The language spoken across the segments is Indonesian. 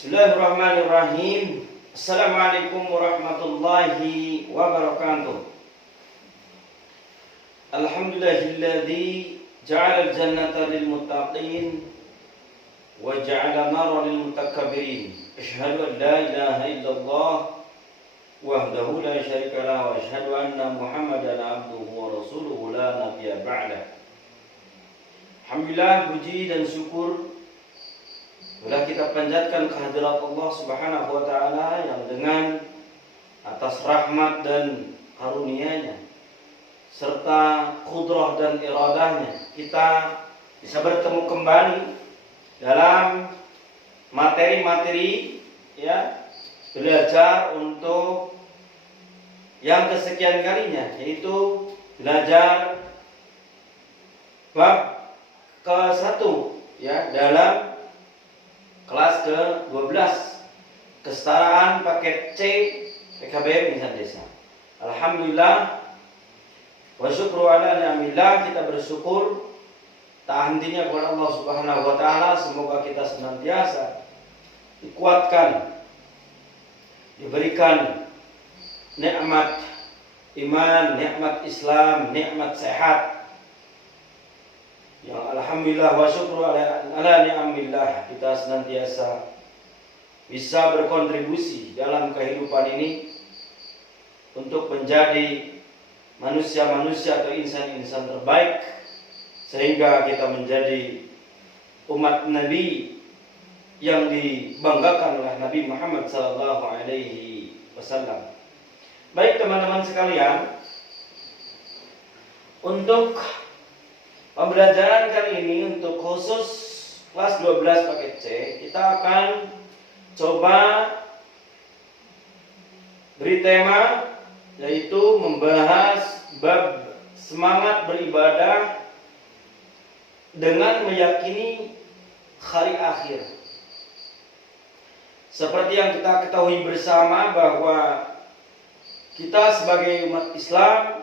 Bismillahirrahmanirrahim. Assalamualaikum warahmatullahi wabarakatuh. Alhamdulillahilladzi ja'ala al-jannata lil muttaqin wa ja'ala an-nara lil mutakabbirin. Asyhadu an la ilaha illallah wahdahu la syarika lahu wa asyhadu anna Muhammadan abduhu wa rasuluhu la nabiyya ba'da. Alhamdulillah, puji dan syukur bila kita panjatkan kehadirat Allah Subhanahu wa taala yang dengan atas rahmat dan karunia-Nya serta kudrah dan iradahnya kita bisa bertemu kembali dalam materi-materi belajar untuk yang kesekian kalinya, yaitu belajar bab ke-1 dalam kelas ke-12 kesetaraan paket C PKBM Insan Desa. Alhamdulillah wa syukru ala ni'amillah, kita bersyukur tak hentinya kepada Allah Subhanahu wa taala. Semoga kita senantiasa dikuatkan, diberikan nikmat iman, nikmat Islam, nikmat sehat. Yang alhamdulillah wa syukru ala ni'amillah, kita senantiasa bisa berkontribusi dalam kehidupan ini untuk menjadi manusia-manusia atau insan-insan terbaik, sehingga kita menjadi umat Nabi yang dibanggakan oleh Nabi Muhammad SAW. Baik teman-teman sekalian, untuk pembelajaran kali ini, untuk khusus kelas 12 paket C, kita akan coba beri tema, yaitu membahas bab semangat beribadah dengan meyakini hari akhir. Seperti yang kita ketahui bersama bahwa kita sebagai umat Islam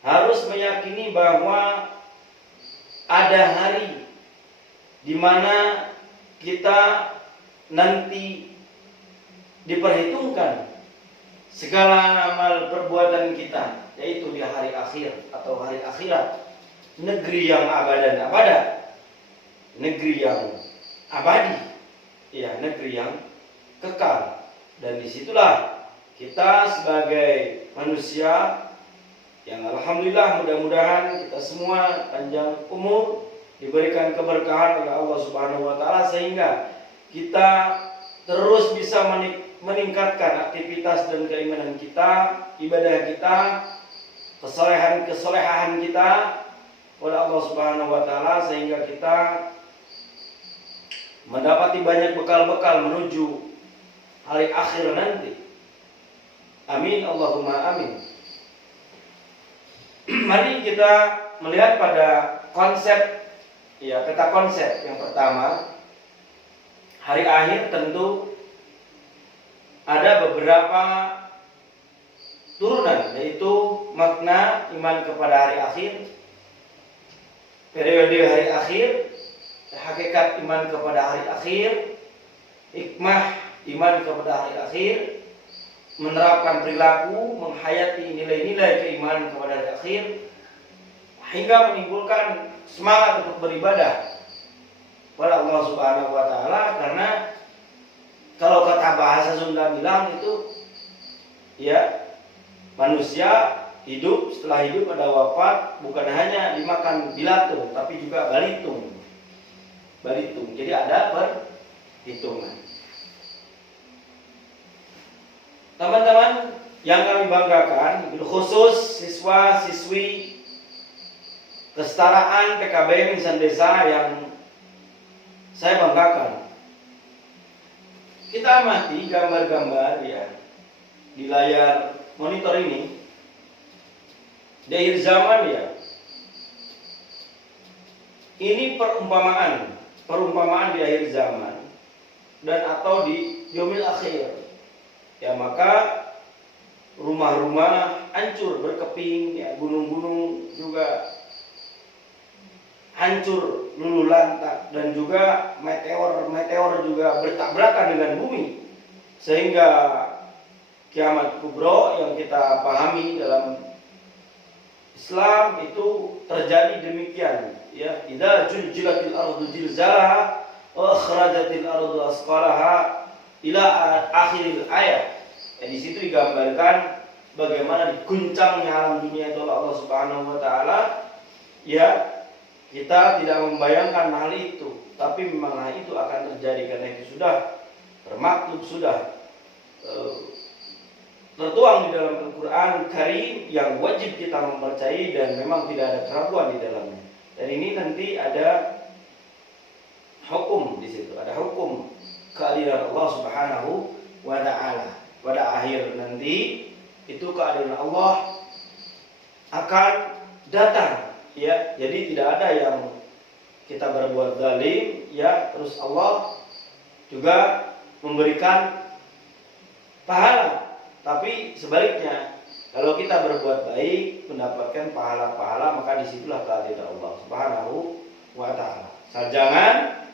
harus meyakini bahwa ada hari di mana kita nanti diperhitungkan segala amal perbuatan kita, yaitu di hari akhir atau hari akhirat, negeri yang abadan abada, negeri yang abadi, negeri yang kekal. Dan disitulah kita sebagai manusia yang alhamdulillah, mudah-mudahan kita semua panjang umur, diberikan keberkahan oleh Allah Subhanahu wa taala, sehingga kita terus bisa meningkatkan aktivitas dan keimanan kita, ibadah kita, kesolehan kita oleh Allah Subhanahu wa taala, sehingga kita mendapati banyak bekal-bekal menuju hari akhir nanti. Amin Allahumma amin. Mari kita melihat pada konsep, peta konsep yang pertama. Hari akhir tentu ada beberapa turunan, yaitu makna iman kepada hari akhir, periode hari akhir, hakikat iman kepada hari akhir, hikmah iman kepada hari akhir, menerapkan perilaku, menghayati nilai-nilai keimanan kepada hari akhir, hingga menimbulkan semangat untuk beribadah kepada Allah Subhanahu wa taala. Karena kalau kata bahasa Sunda bilang itu, manusia hidup, setelah hidup ada wafat, bukan hanya dimakan bilatung, tapi juga balitung. Jadi ada perhitungan. Teman-teman yang kami banggakan, khusus siswa-siswi kesetaraan PKBM Insan Desa yang saya banggakan, kita amati gambar-gambar di layar monitor ini. Di akhir zaman ini perumpamaan di akhir zaman dan atau di yaumil akhir. Maka rumah-rumah hancur berkeping, gunung-gunung juga hancur luluh lantak, dan juga meteor juga bertabrakan dengan bumi, sehingga kiamat kubro yang kita pahami dalam Islam itu terjadi demikian, ya. Idza juljilatil ardu jilzalaha wa akhrajatil ardu asqalaha ila akhiril ayat. Di situ digambarkan bagaimana diguncangnya alam dunia itu oleh Allah Subhanahu wa taala, ya. Kita tidak membayangkan hal itu, tapi memang hal itu akan terjadi karena itu sudah termaktub, sudah tertuang di dalam Al-Quran Karim yang wajib kita mempercayai dan memang tidak ada keraguan di dalamnya. Dan ini nanti ada hukum di situ, ada hukum keadilan Allah Subhanahu wa taala. Pada akhir nanti itu keadilan Allah akan datang, ya. Jadi tidak ada yang kita berbuat zalim, ya, terus Allah juga memberikan pahala. Tapi sebaliknya, kalau kita berbuat baik mendapatkan pahala-pahala, maka disitulah keadilan Allah Subhanahu wa taala. Jangan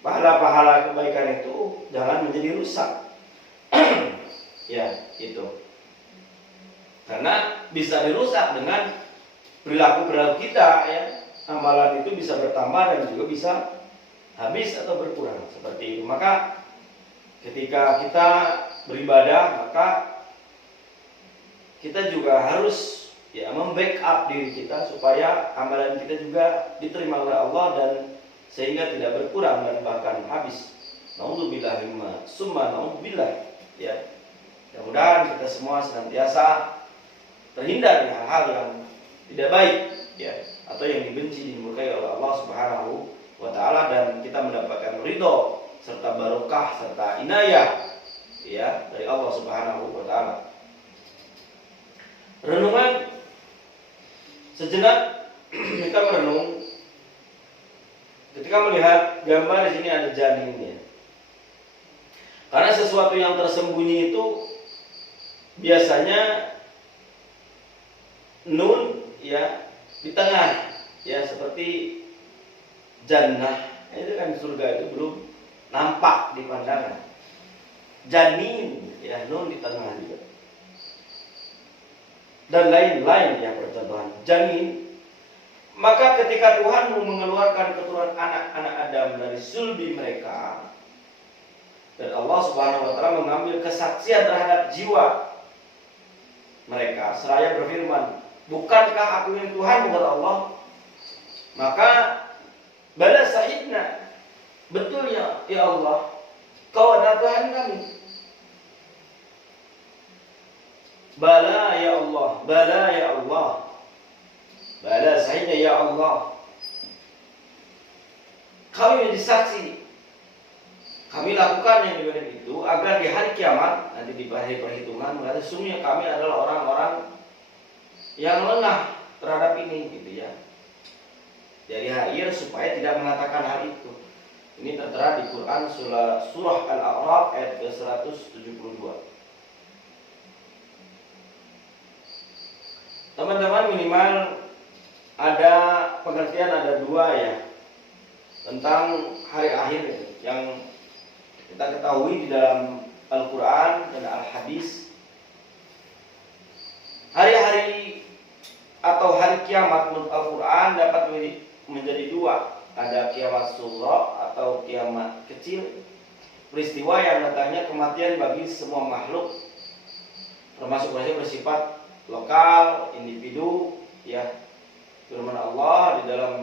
pahala-pahala kebaikan itu jangan menjadi rusak. Ya, itu. Karena bisa dirusak dengan perilaku kita, ya. Amalan itu bisa bertambah dan juga bisa habis atau berkurang seperti itu. Maka ketika kita beribadah, maka kita juga harus, ya, membackup diri kita supaya amalan kita juga diterima oleh Allah dan sehingga tidak berkurang dan bahkan habis. Nauzubillah summa nauzubillah, ya. Mudah-mudahan kita semua senantiasa terhindar dari hal-hal yang tidak baik, ya, atau yang dibenci, dimurkai oleh Allah Subhanahu wa taala, dan kita mendapatkan ridho serta barokah serta inayah, ya, dari Allah Subhanahu wa taala. Renungan sejenak kita merenung ketika melihat gambar di sini ada janinnya. Karena sesuatu yang tersembunyi itu biasanya nun, ya, di tengah, ya, seperti jannah. Itu kan surga itu belum nampak di pandangan. Janin, ya, nun di tengah juga. Dan lain-lain, ya, percontohan janin. Maka ketika Tuhan mengeluarkan keturunan anak-anak Adam dari sulbi mereka, dan Allah Subhanahu wa taala mengambil kesaksian terhadap jiwa mereka seraya berfirman, bukankah aku ini Tuhan, kata Allah? Maka bala sahidna, betul ya Allah, kau adalah Tuhan kami. Bala ya Allah, bala ya Allah, bala sahidna ya Allah, kami menjadi saksi. Kami lakukan yang demikian itu agar di hari kiamat, nanti di hari perhitungan, berarti sesungguhnya kami adalah orang-orang yang lengah terhadap ini, gitu, ya. Dari Hair supaya tidak mengatakan hal itu. Ini tertera di Quran surah Al-A'raf ayat ke-172. Teman-teman, minimal ada pengertian, ada dua, ya, tentang hari akhir itu yang kita ketahui di dalam Al-Quran dan Al-Hadis. Hari-hari atau hari kiamat menurut Al-Quran dapat menjadi dua. Ada kiamat sughra atau kiamat kecil, peristiwa yang datangnya kematian bagi semua makhluk, termasuk mereka bersifat lokal, individu, ya. Firman Allah di dalam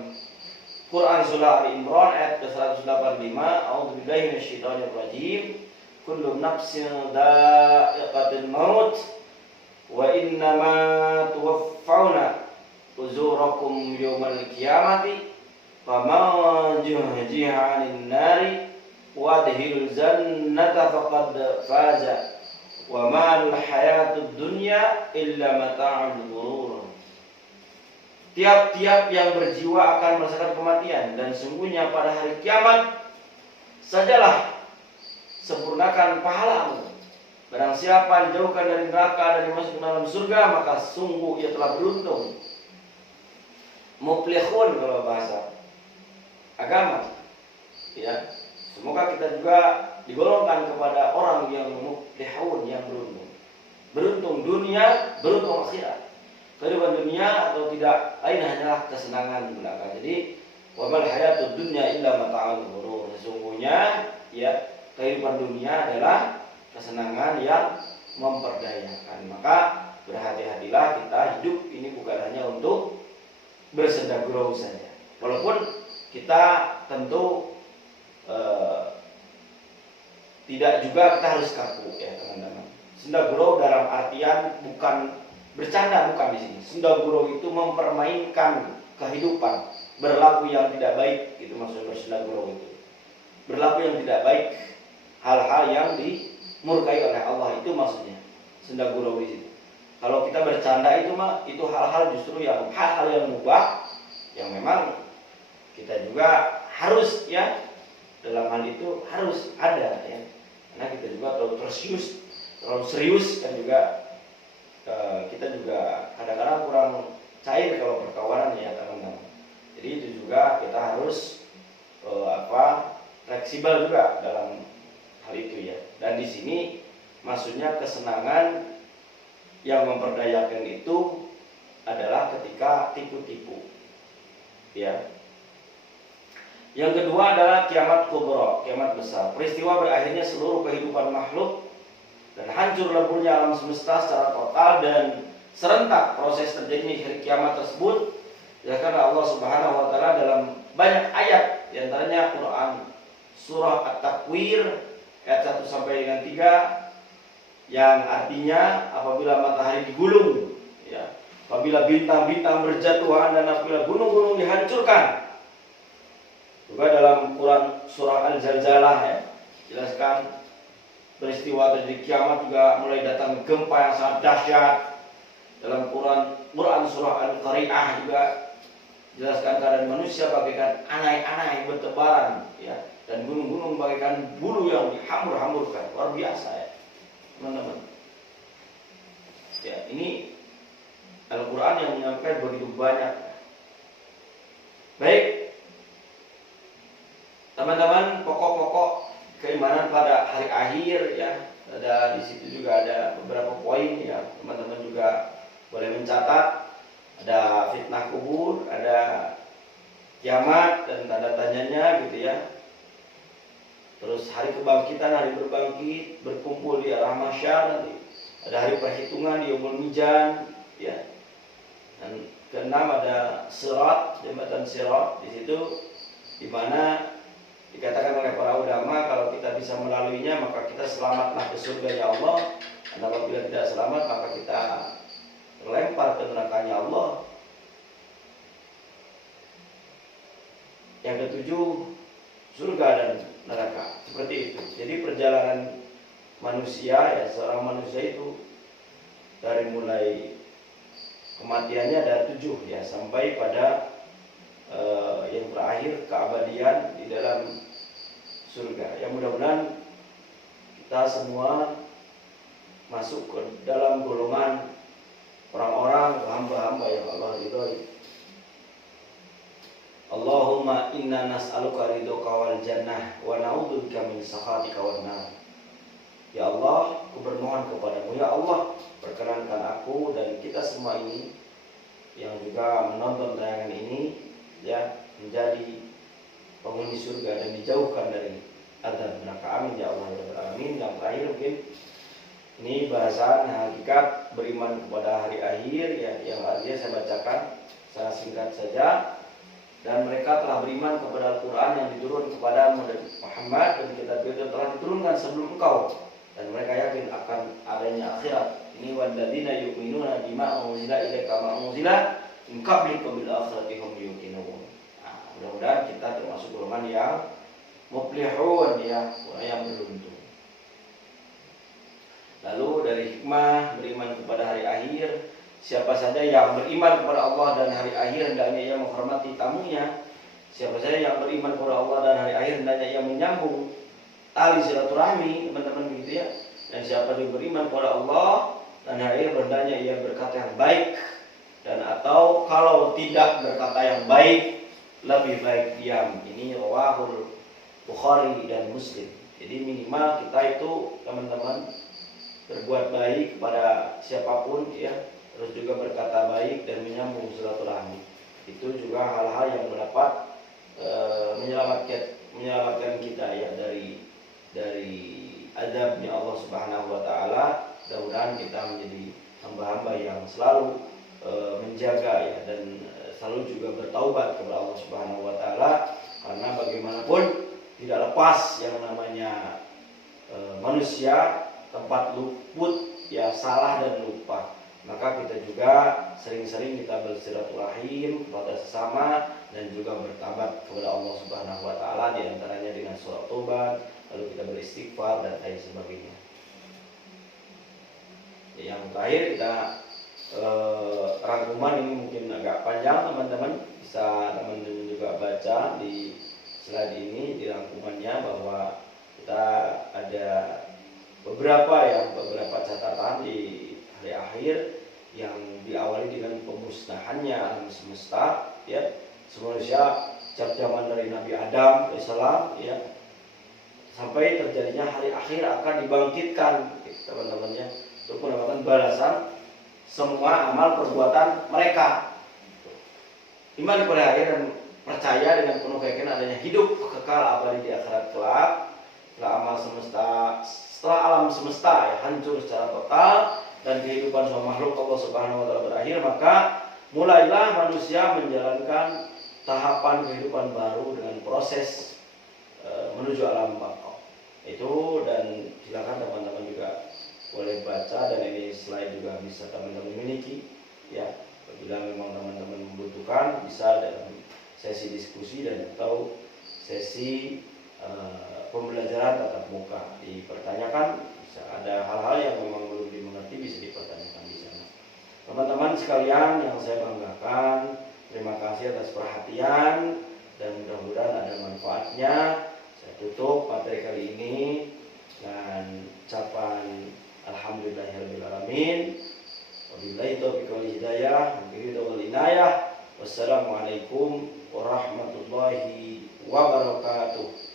Quran surah Ali Imran ayat ke-185, A'udzubillahi minasyaitonir rajim. Kullu nafsin dha'iqatul maut wa innama tuwaffawna ujurakum yawmal qiyamati faman zuhziha 'anil nari wa adkhilal jannata faqad faza wa mal hayatud dunya illa mata'ul ghurur. Tiap-tiap yang berjiwa akan merasakan kematian, dan sungguhnya pada hari kiamat sajalah sempurnakan pahalamu. Barang siapa dijauhkan dari neraka dan masuk ke dalam surga, maka sungguh ia telah beruntung. muflihun kalau bahasa agama. Ya, semoga kita juga digolongkan kepada orang yang muflihun, yang beruntung. Beruntung dunia, beruntung akhirat. Kehidupan dunia atau tidak lain hanyalah kesenangan belaka. Jadi wamal hayatud dunya illa mata'ul ghurur. Sesungguhnya ya kehidupan dunia adalah kesenangan yang memperdayakan. Maka berhati-hatilah, kita hidup ini bukan hanya untuk bersenda gurau saja. Walaupun kita tentu tidak juga kita harus kaku ya teman-teman. Senda gurau dalam artian bukan bercanda, bukan di sini. Senda gurau itu mempermainkan kehidupan, berlaku yang tidak baik, gitu maksudnya bersenda gurau itu. Berlaku yang tidak baik, hal-hal yang dimurkai oleh Allah, itu maksudnya senda gurau di situ. Kalau kita bercanda itu hal-hal justru yang hal-hal yang mubah, yang memang kita juga harus ya dalam hal itu harus ada ya. Karena kita juga terlalu serius kan juga kita juga kadang-kadang kurang cair kalau perkawanan ya teman-teman. Jadi itu juga kita harus fleksibel juga dalam hal itu ya. Dan di sini maksudnya kesenangan yang memperdayakan itu adalah ketika tipu-tipu. Ya. Yang kedua adalah kiamat kubra, kiamat besar. Peristiwa berakhirnya seluruh kehidupan makhluk dan hancur leburnya alam semesta secara total dan serentak proses terjadinya hari kiamat tersebut dilakukan Allah Subhanahu wa taala dalam banyak ayat, di antaranya Quran surah At-Takwir ayat 1 sampai dengan 3 yang artinya apabila matahari digulung ya, apabila bintang-bintang berjatuhan dan apabila gunung-gunung dihancurkan. Juga dalam Quran surah Al-Zalzalah ya, jelaskan peristiwa terjadi kiamat, juga mulai datang gempa yang sangat dahsyat. Dalam Quran surah Al-Qari'ah juga jelaskan keadaan manusia bagaikan anai-anai bertebaran ya, dan gunung-gunung bagaikan bulu yang dihambur-hamburkan. Luar biasa ya teman-teman. Ya, ini Al-Quran yang menyampaikan begitu banyak. Baik teman-teman, pokok-pokok keimanan pada hari akhir ya, ada di situ juga ada beberapa poin ya, teman-teman juga boleh mencatat. Ada fitnah kubur, ada kiamat dan tanda tanyanya gitu ya. Terus hari kebangkitan, hari berbangkit, berkumpul di arah mahsyar nanti. Ada hari perhitungan di yaumul mizan ya. Dan keenam ada sirat, jembatan sirat di situ, di mana dikatakan oleh para ulama kalau kita bisa melaluinya maka kita selamatlah ke surga ya Allah. Dan apabila tidak selamat maka kita terlempar ke nerakanya Allah. Yang ketujuh, surga dan neraka. Seperti itu. Jadi perjalanan manusia ya, seorang manusia itu dari mulai kematiannya ada 7 ya, sampai pada yang terakhir keabadian di dalam surga. Yang mudah-mudahan kita semua masuk ke dalam golongan orang-orang hamba-hamba yang Allah ridhoi. Allahumma inna nas'aluka ridhoka wal jannah wa na'udzubika min sakhatika wan nar. Ya Allah, aku bermohon kepadamu ya Allah, perkenankan aku dan kita semua ini yang juga menonton tayangan ini ya, menjadi penghuni surga dan dijauhkan dari azab neraka. Amin ya Allah ya Rabbal alamin. Yang terakhir mungkin ini bahasan hakikat beriman kepada hari akhir ya, yang artinya saya bacakan secara singkat saja. Dan mereka telah beriman kepada Al-Quran yang diturun kepada Muhammad dan kitab itu telah diturunkan sebelum engkau, dan mereka yakin akan adanya akhirat. Ini walladzina yu'minuna bima unzila ilaika ma unzila min qablika bil akhirati hum yuqinun. Nah, mudah-mudahan kita termasuk golongan yang muflihun ya, orang yang beruntung. Lalu dari hikmah beriman kepada hari akhir, siapa saja yang beriman kepada Allah dan hari akhir hendaknya ia menghormati tamunya. Siapa saja yang beriman kepada Allah dan hari akhir hendaknya ia menyambung tali silaturahmi, teman-teman begitu ya. Dan siapa yang beriman kepada Allah dan hari akhir hendaknya ia berkata yang baik dan atau kalau tidak berkata yang baik, lebih baik diam. Ini rawahul Bukhari dan Muslim. Jadi minimal kita itu teman-teman berbuat baik kepada siapapun ya, terus juga berkata baik dan menyambung silaturahmi. Itu juga hal-hal yang dapat menyelamatkan kita ya dari azabnya Allah Subhanahu wa taala. Mudah-mudahan kita menjadi hamba-hamba yang selalu menjaga ya dan selalu juga bertaubat kepada Allah Subhanahu wa taala, karena bagaimanapun tidak lepas yang namanya manusia tempat luput ya salah dan lupa. Maka kita juga sering-sering kita bersilaturahim kepada sesama dan juga bertobat kepada Allah Subhanahu wa taala, di antaranya dengan surah Tobat, lalu kita beristighfar dan lain sebagainya. Yang terakhir kita rangkuman ini mungkin agak panjang teman-teman, bisa teman-teman juga baca di slide ini di rangkumannya, bahwa kita ada beberapa catatan di hari akhir yang diawali dengan pemusnahannya alam semesta ya, manusia sejak zaman dari Nabi Adam alaihissalam ya sampai terjadinya hari akhir akan dibangkitkan teman-temannya untuk mendapatkan balasan semua amal perbuatan mereka. Iman kepada akhir dan percaya dengan penuh keyakinan adanya hidup kekal abadi di akhirat kelak. Setelah alam semesta ya hancur secara total dan kehidupan semua makhluk Allah Subhanahu wa taala berakhir, maka mulailah manusia menjalankan tahapan kehidupan baru dengan proses menuju alam baqah. Itu, dan silakan teman-teman juga boleh baca, dan ini slide juga bisa teman-teman miliki ya. Apabila memang teman-teman membutuhkan, bisa dalam sesi diskusi dan atau sesi pembelajaran tatap muka dipertanyakan. Bisa ada hal-hal yang memang belum dimengerti, bisa dipertanyakan di sana. Teman-teman sekalian yang saya banggakan, terima kasih atas perhatian dan mudah-mudahan ada manfaatnya. Saya tutup materi kali ini dengan ucapan alhamdulillahirabbil alamin. Wabillahi taufiq wal hidayah, wal inayah. Wassalamualaikum warahmatullahi wabarakatuh.